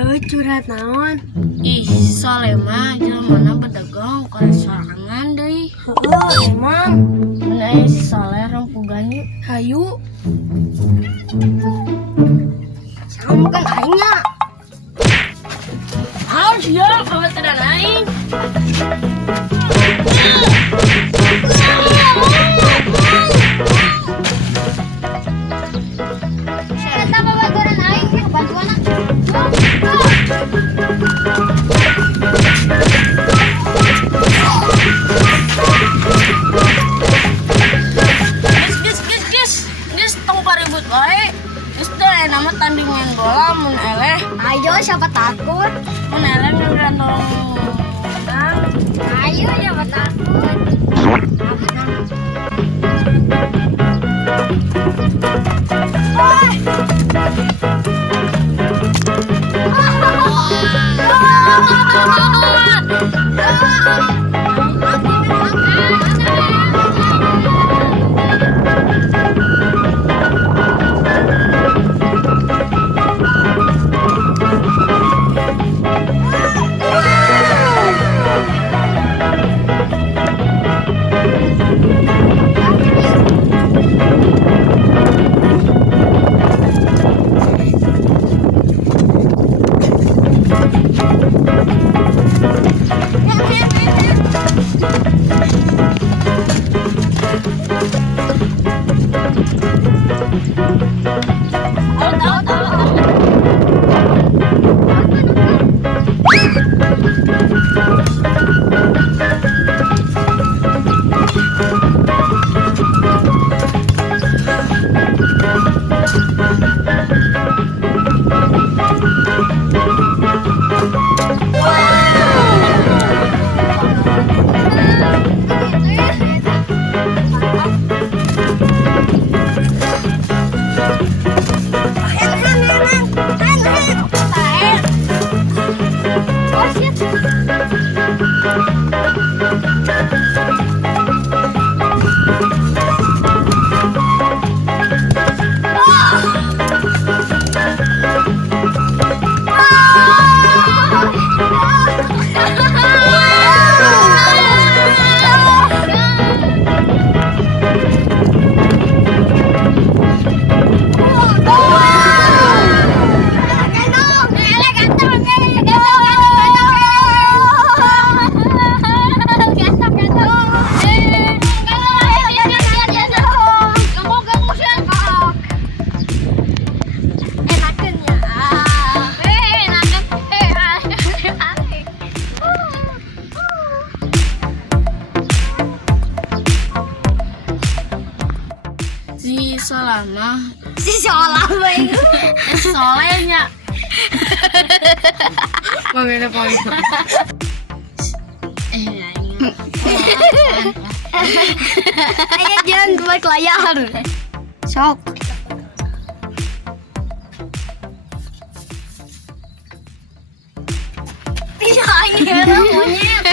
Curhat naon? Ih, soalnya mah jelema berdagang kalau sorangan deui. Emang Mun si Soleh rampugannya. hayu Sama bukan aingnya. Harus ya, kalau tidak aing. Kita bawa goreng aing ke bantuan. Gus, tong paribut wae. Gus teh nama tandingan bola mun eleh. Ayo, siapa takut? Mun eleh ngegantong menang. Ayo, siapa takut? Si seolah baik. Solehnya. Pamela poin. Ayo jangan buat layar. Sok. Tidak, ini monyet.